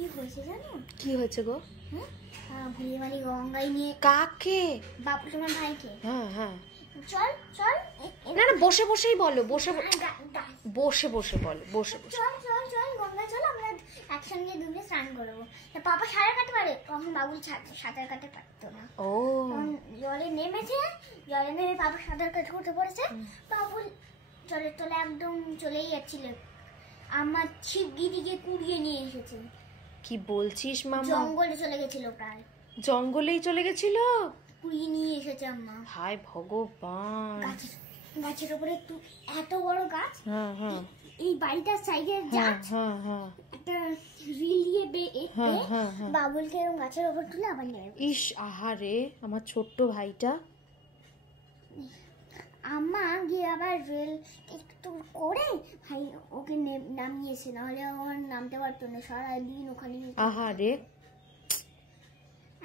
কি হয়েছে জানো? কি হয়েছে গো? ভুলিয়ে বালি গঙ্গায় নিয়ে কাকে? বাবু তোমার ভাইকে। হ্যাঁ হ্যাঁ চল চল না না বসে বসেই বলো, বসে বসে বসে বলো, বসে বসে। চল চল চল গঙ্গায় চল, আমরা একসঙ্গে ডুবে স্নান করবো। তা পাপা সাঁতার কাটতে পারে, তখন বাবুল সাঁতার কাটতে পারতো না। ও জলে নেমেছে, জলে নেমে পাপা সাঁতার কাটতে করতে পড়েছে। বাবুল জলের তলে একদম চলেই যাচ্ছিল, আমার ছিপ গিয়ে কুড়িয়ে নিয়ে এসেছে। কি বলছিস মামা? জঙ্গলে চলে গেছিল, প্রায় জঙ্গলেই চলে গেছিল, কুড়িয়ে নিয়ে এসেছে আম্মা। হায় ভগবান। গাছের উপরে এত বড় গাছ, হ্যাঁ হ্যাঁ এই বাড়িটার সাইডে গাছ, একটা রিল দিয়ে বাবুলকে এরকম গাছের উপর তুলে আবার নেবে। ইস আহারে আমার ছোট্ট ভাইটা। আম্মা গিয়ে আবার রেল একটু করে ভাই ওকে নামিয়েছে, নাহলে আমার নামতে পারতো না, সারাদিন ওখানে। আহারে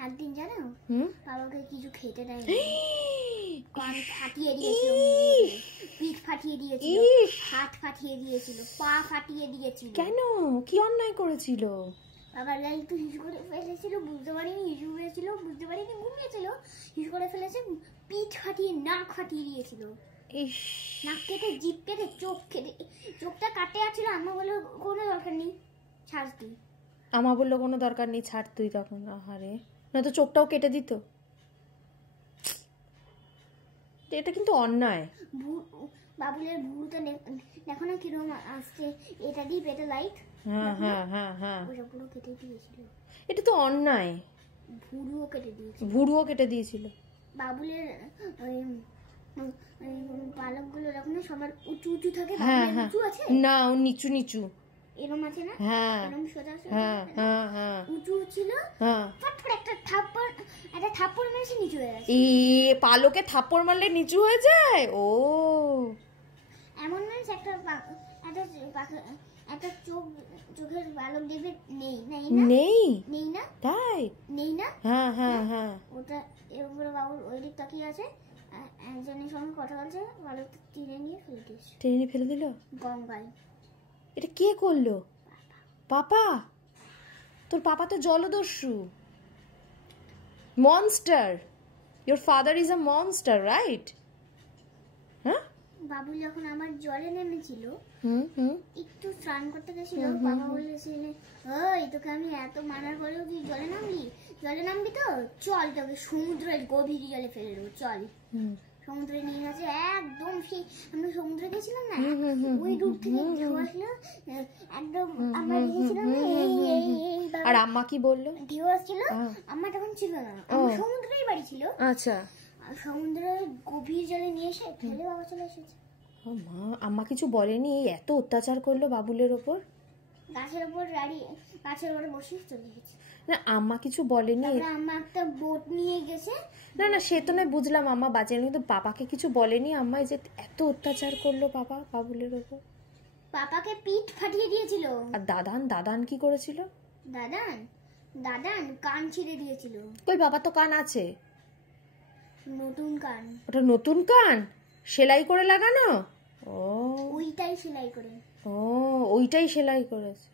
একদিন জানো বাবাকে কিছু খেতে দেয়নি, কান ফাটিয়ে দিয়েছিল, পিঠ ফাটিয়ে দিয়েছিল, হাত ফাটিয়ে দিয়েছিল, পা ফাটিয়ে দিয়েছিল। কেন? কি অন্যায় করেছিল? বাবার গায়ে একটু হিসু করে ফেলেছিল, বুঝতে পারিনি, হিসু হয়েছিল বুঝতে পারিনি, ঘুমিয়েছিল, হিসু করে ফেলেছে, পিঠ ফাটিয়ে নাক ফাটিয়ে দিয়েছিল। নাক কেটে, জিভ কেটে, চোখ কেটে, চোখটা কাটে আছিল। আম্মা বললো কোনো দরকার নেই, ছাড় তুই। আমা বললো কোনো দরকার নেই, ছাড় তুই। তখন আহারে, না তো চোখটাও কেটে দিত। এটা কিন্তু অন্যায়। বাবুলের ভুরুটা দেখো না কিরকম আসছে, এটা দিয়ে পেটে লাইট। হ্যাঁ হ্যাঁ হ্যাঁ হ্যাঁ, ওটা পুরো কেটে দিয়েছিল। এটা তো অন্যায়। ভুরুও কেটে দিয়েছিল, ভুরুও কেটে দিয়েছিল। বাবুলের ওই পালকগুলো দেখো না সবার উঁচু উঁচু থাকে, উঁচু আছে না, নিচু নিচু এরম আছে না, এরম সোজা সোজা উঁচু ছিল। ফটফট একটা থাপ্পড় মেরেছে, নিচু হয়ে গেছে। পালকে থাপ্পড় মারলে নিচু হয়ে যায়? ও এমন নয় একটা চোখের পালক দেখবে নেই, নেই না, তাই নেই না। হ্যাঁ হ্যাঁ হ্যাঁ, ওটা এর উপরে বাবুর ওই দিক তাকিয়ে আছে, একজনের সঙ্গে কথা বলছে, পালক টেনে নিয়ে ফেলে দিয়েছে। টেনে ফেলে দিল গঙ্গায়। এটা কে করলো? পাপা? তোর পাপা তো জলদস্যু, monster. Your father is a monster, right? হ্যাঁ, বাবু যখন আমার জলে নেমেছিল, একটু স্নান করতে গেছিল, বাবা বলেছিল ওই তোকে আমি এত মানার পরেও তুই জলে নামবি তো চল, তোকে সমুদ্রের গভীর জলে ফেলে দেবো, চল। সমুদ্রে নিয়ে গেছে, একদম সেই আমরা সমুদ্রে গেছিলাম না, ওই দূর থেকে ঢেউ আসলো, একদম আমরা দেখেছিলাম। আর আম্মা কি বললো? ঢেউ আসছিল, আম্মা তখন ছিল না, আমার সমুদ্রেই বাড়ি ছিল। আচ্ছা, সমুদ্রের গভীর জলে নিয়ে এসে ফেলে বাবা চলে এসেছে। মা, আম্মা কিছু বলেনি? এত অত্যাচার করলো বাবুলের ওপর। গাছের উপর দাঁড়িয়ে, গাছের উপরে বসে চলে গেছে। না, আম্মা কিছু বলেনি? আম্মা একটা বোট নিয়ে গেছে। না না, সে তো নয়, বুঝলাম আম্মা বাঁচেনি, কিন্তু বাবাকে কিছু বলেনি আম্মা যে এত অত্যাচার করলো বাবা বাবুলের ওপর? পাপাকে পিঠ ফাটিয়ে দিয়েছিল। আর দাদান কি করেছিল? দাদান কান ছিঁড়ে দিয়েছিল। কই, বাবা তো কান আছে, নতুন কান। ওটা নতুন কান সেলাই করে লাগানো? ও, ওইটাই সেলাই করে। ও, ওইটাই সেলাই করেছে।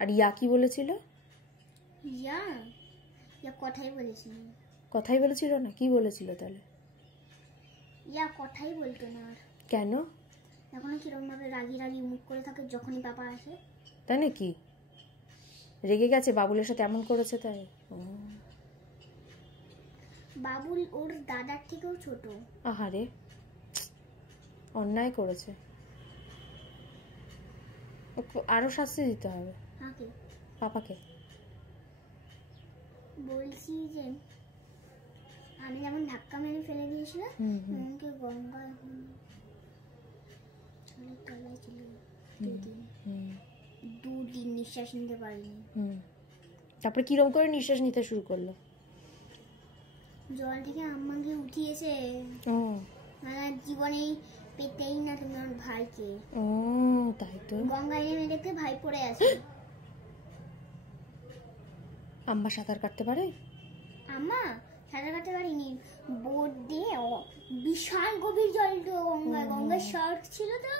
আর ইয়া কি বলেছিল? ইয়া কথাই বলেছিল। কথাই বলেছিল না? কি বলেছিল তাহলে? ইয়া কথাই বলতো না। আর কেন? এখনো কিরকম ভাবে রাগি মুখ করে থাকে যখনই পাপা আসে। তাই নাকি? রেগে গেছে বাবুলের সাথে এমন করেছে তাই? বাবুল ওর দাদার থেকেও ছোট। আহারে, অন্যায় করেছে, আরো শাস্তি দিতে হবে। পাপাকে বলছি যে আমি যেমন ধাক্কা মেরে ফেলে দিয়েছিলাম, এমনকি গঙ্গায় তলায় ছিল, দুদিন নিঃশ্বাস নিতে পারিনি। তারপরে কিরম করে নিঃশ্বাস নিতে শুরু করলো? জল থেকে আম্মাকে উঠিয়েছে, জীবনে পেতেই না তুমি আমার ভাইকে। ও তাই তো, গঙ্গায় নেমে দেখতে ভাই পড়ে আছে। আম্মা সাঁতার কাটতে পারে? আম্মা সাঁতার কাটতে পারিনি, বোট দিয়ে বিশাল গভীর জল তো, গঙ্গায় শার্ক ছিল তো।